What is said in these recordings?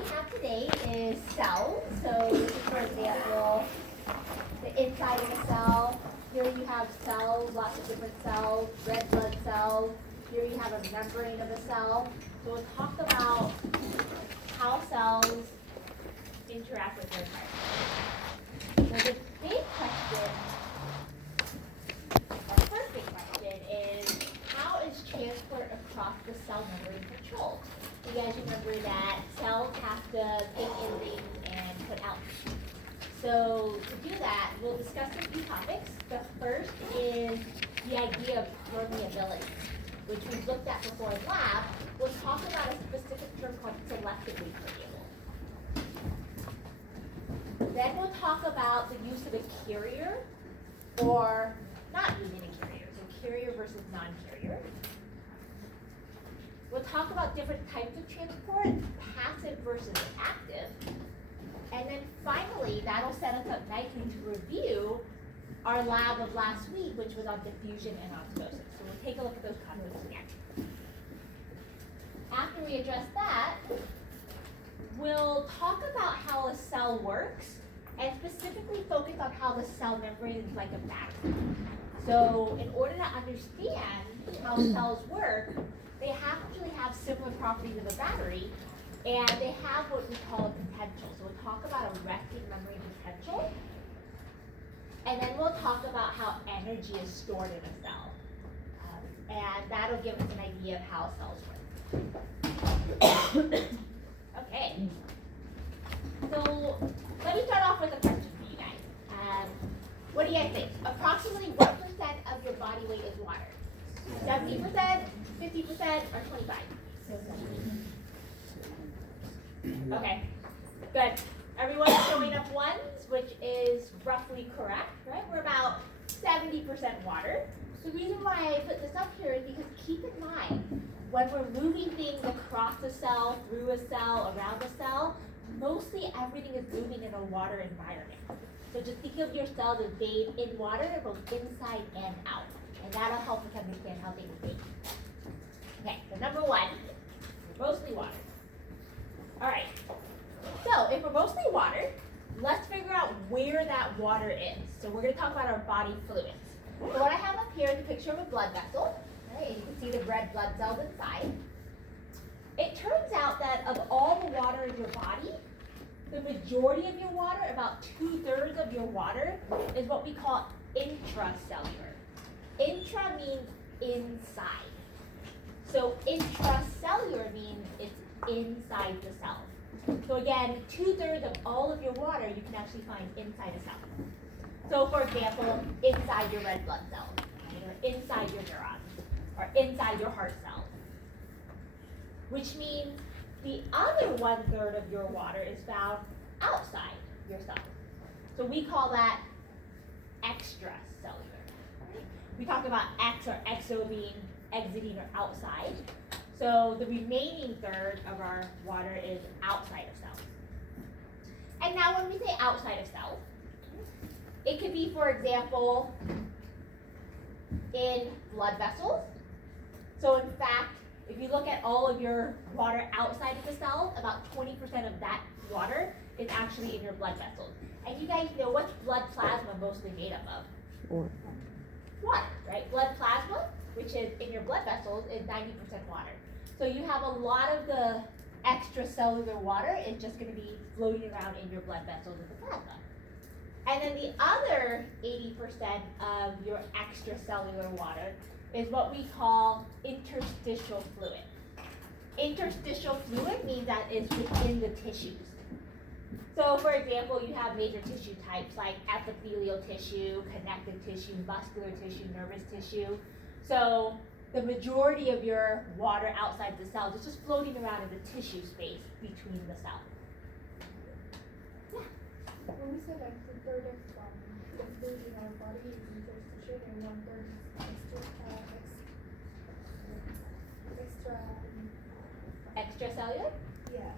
we have today is cells. So this is, for example, the inside of a cell. Here you have cells, lots of different cells, red blood cells. Here you have a membrane of a cell. So we'll talk about how cells interact with their environment. So the big question, our first big question is, how is transport across the cell membrane controlled? You guys remember that cells have to take in things and put out. So to do that, we'll discuss a few topics. The first is the idea of permeability, which we've looked at before in lab. We'll talk about a specific term called selectively permeable. Then we'll talk about the use of a carrier or not using a carrier, so carrier versus non-carrier. We'll talk about different types of transport, passive versus active. And then finally, that'll set us up nicely to review our lab of last week, which was on diffusion and osmosis. So we'll take a look at those concepts again. After we address that, we'll talk about how a cell works and specifically focus on how the cell membrane is like a battery. So in order to understand how cells work, they actually have similar properties of a battery, and they have what we call a potential. So we'll talk about a resting membrane potential, and then we'll talk about how energy is stored in a cell. And that'll give us an idea of how cells work. Okay. So let me start off with a question for you guys. What do you guys think? Approximately what percent of your body weight is water? 70%, 50%, or 25? Okay, good. Everyone's showing up ones, which is roughly correct, right? We're about 70% water. The reason why I put this up here is because keep in mind, when we're moving things across a cell, through a cell, around a cell, mostly everything is moving in a water environment. So just think of your cells as bathed in water, both inside and out. And that'll help us understand how things move. Okay, so number one, mostly water. All right, so if we're mostly water, let's figure out where that water is. So we're going to talk about our body fluids. So what I have up here is a picture of a blood vessel. Right, and you can see the red blood cells inside. It turns out that of all the water in your body, the majority of your water, about 2/3 of your water, is what we call intracellular. Intra means inside. So intracellular means it's inside the cell. So again, 2/3 of all of your water you can actually find inside a cell. So for example, inside your red blood cells, or inside your neurons, or inside your heart cells. Which means the other 1/3 of your water is found outside your cells. So we call that extracellular. Right? We talk about ex or exo being exiting or outside. So the remaining third of our water is outside of cells. And now when we say outside of cells, it could be, for example, in blood vessels. So in fact, if you look at all of your water outside of the cells, about 20% of that water is actually in your blood vessels. And you guys know what's blood plasma mostly made up of? Water, right? Blood plasma, which is in your blood vessels, is 90% water. So you have a lot of the extracellular water is just going to be floating around in your blood vessels in the plasma. And then the other 80% of your extracellular water is what we call interstitial fluid. Interstitial fluid means that it's within the tissues. So for example, you have major tissue types like epithelial tissue, connective tissue, muscular tissue, nervous tissue. So the majority of your water outside the cells is just floating around in the tissue space between the cells. Yeah? When we say like 2/3 of the fluid in our body is interstitial and 1/3 is Extracellular? yeah.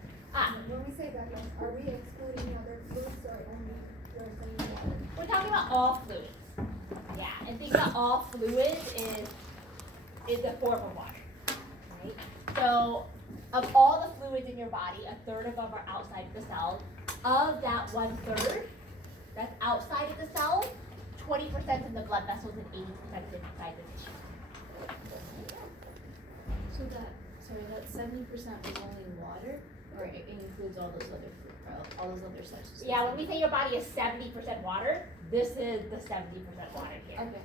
When we say that, like, are we excluding other fluids or only you're saying water? We're talking about all fluids. Yeah, and think about all fluids is a form of water. Right? So of all the fluids in your body, a third of them are outside of the cell. Of that 1/3 that's outside of the cell, 20% in the blood vessels and 80% inside the tissue. So that 70% is only water, or it includes all those other substances? Yeah, when we say your body is 70% water, this is the 70% water here. Okay.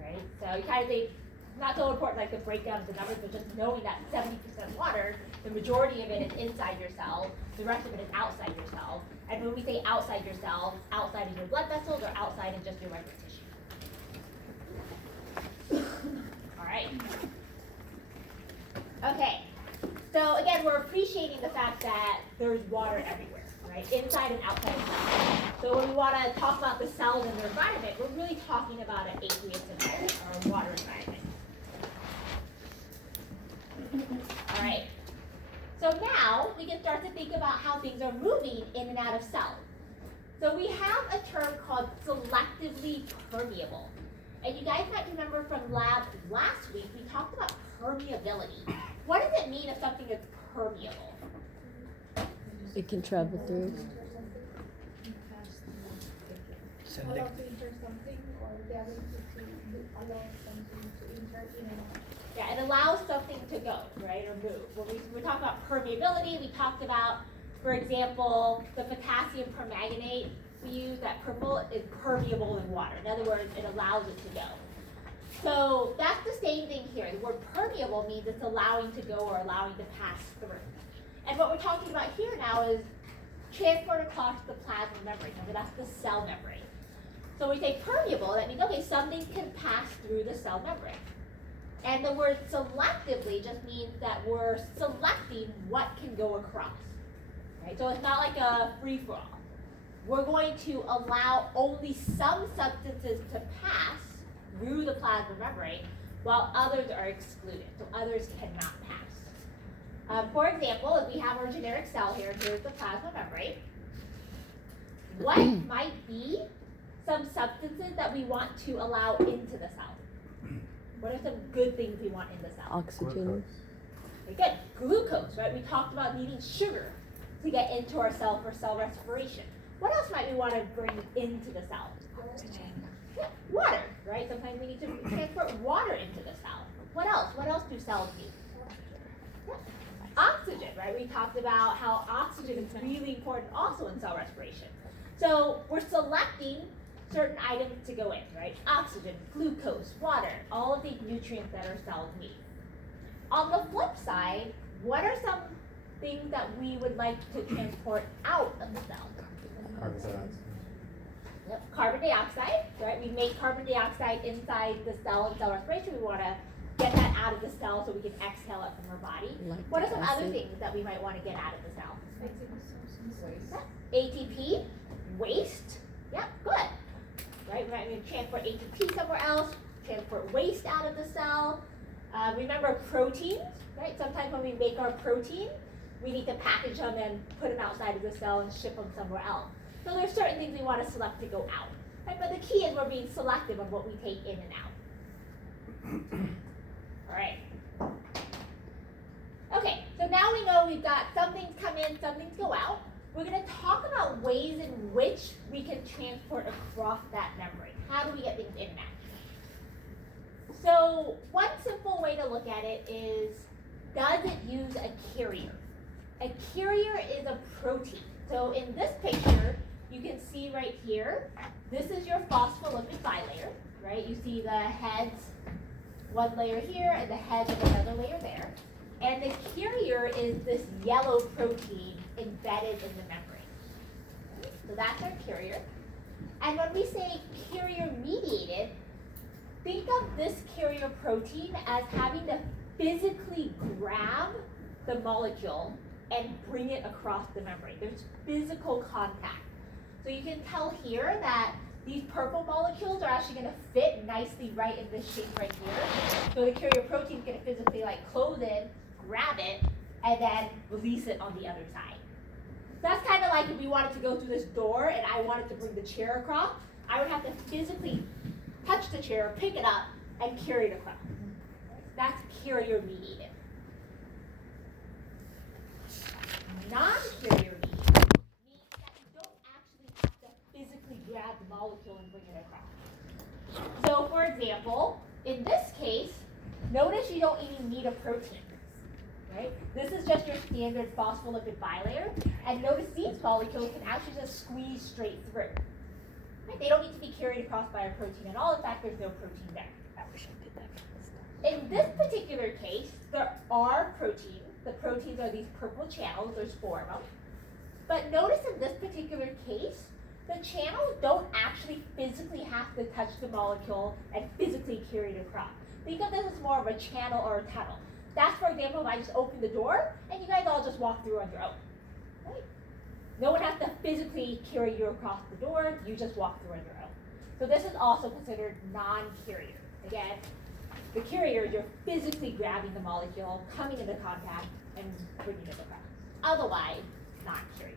Right? So you kind of think, not so important like the breakdown of the numbers, but just knowing that 70% water, the majority of it is inside your cell, the rest of it is outside your cell. And when we say outside your cell, outside of your blood vessels or outside of just your regular tissue. All right. Okay. So again, we're appreciating the fact that there's water everywhere, right? Inside and outside of cells. So when we want to talk about the cells and their environment, we're really talking about an aqueous environment or a water environment. All right. So now we can start to think about how things are moving in and out of cells. So we have a term called selectively permeable. And you guys might remember from lab last week, we talked about permeability. What does it mean if something is permeable? It can travel through. Allow to enter something, or the ability to allow something to enter in and out. Yeah, it allows something to go, right, or move. When we talk about permeability, we talked about, for example, the potassium permanganate we use, that purple, is permeable in water. In other words, it allows it to go. So that's the same thing here. The word permeable means it's allowing to go or allowing to pass through. And what we're talking about here now is transport across the plasma membrane. So that's the cell membrane. So when we say permeable, that means, okay, something can pass through the cell membrane. And the word selectively just means that we're selecting what can go across. Right? So it's not like a free-for-all. We're going to allow only some substances to pass through the plasma membrane while others are excluded. So others cannot pass. For example, if we have our generic cell here, here's the plasma membrane. What might be some substances that we want to allow into the cell? What are some good things we want in the cell? Oxygen. Okay, good. Glucose, right? We talked about needing sugar to get into our cell for cell respiration. What else might we want to bring into the cell? Yeah, water, right? Sometimes we need to transport water into the cell. What else? What else do cells need? Yeah. Oxygen, right? We talked about how oxygen is really important also in cell respiration. So we're selecting certain items to go in, right? Oxygen, glucose, water, all of these nutrients that our cells need. On the flip side, what are some things that we would like to transport out of the cell? Carbon dioxide. Yep. Carbon dioxide, right? We make carbon dioxide inside the cell in cell respiration. We want to get that out of the cell so we can exhale it from our body. What are some other things that we might want to get out of the cell? ATP, waste. Yep, good. Right, we might need to transport ATP somewhere else, transport waste out of the cell. Remember proteins, right? Sometimes when we make our protein, we need to package them and put them outside of the cell and ship them somewhere else. So there's certain things we want to select to go out, right? But the key is we're being selective of what we take in and out. All right. Okay, so now we know we've got some things come in, some things go out. We're going to talk about ways in which we can transport across that membrane. How do we get things in and out? So one simple way to look at it is, does it use a carrier? A carrier is a protein. So in this picture, you can see right here, this is your phospholipid bilayer, right? You see the heads, one layer here, and the heads of another layer there. And the carrier is this yellow protein embedded in the membrane. So that's our carrier. And when we say carrier mediated, think of this carrier protein as having to physically grab the molecule and bring it across the membrane. There's physical contact. So you can tell here that these purple molecules are actually going to fit nicely right in this shape right here. So the carrier protein is going to physically close in, grab it, and then release it on the other side. That's kind of like if we wanted to go through this door and I wanted to bring the chair across, I would have to physically touch the chair, pick it up, and carry it across. That's carrier mediated. non-carrier medium means that you don't actually have to physically grab the molecule and bring it across. So for example, in this case, notice you don't even need a protein. Right? This is just your standard phospholipid bilayer, and notice these molecules can actually just squeeze straight through. Right? They don't need to be carried across by a protein at all. In fact, there's no protein there. In this particular case, there are proteins. The proteins are these purple channels. There's 4 of them. But notice in this particular case, the channels don't actually physically have to touch the molecule and physically carry it across. Think of this as more of a channel or a tunnel. That's, for example, if I just open the door and you guys all just walk through on your own. Right? No one has to physically carry you across the door. You just walk through on your own. So this is also considered non-carrier. Again, the carrier, you're physically grabbing the molecule, coming into contact, and bringing it across. Otherwise, not carrier.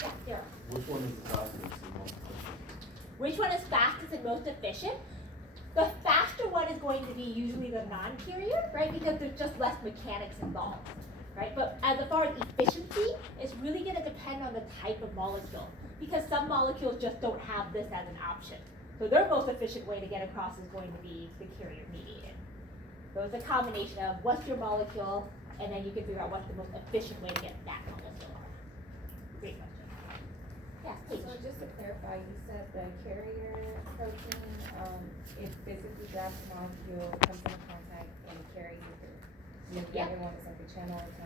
Yeah, Sarah. Which one is the fastest and most efficient? Which one is fastest and most efficient? The faster one is going to be usually the non-carrier, right? Because there's just less mechanics involved, right? But as far as efficiency, it's really going to depend on the type of molecule, because some molecules just don't have this as an option. So their most efficient way to get across is going to be the carrier mediated. So it's a combination of what's your molecule, and then you can figure out what's the most efficient way to get that molecule. Great question. Yeah, Paige. So just to clarify, you said the carrier protein, it physically grabs the molecule, comes into contact, and carries it through. And then the Yeah. other one is like a channel or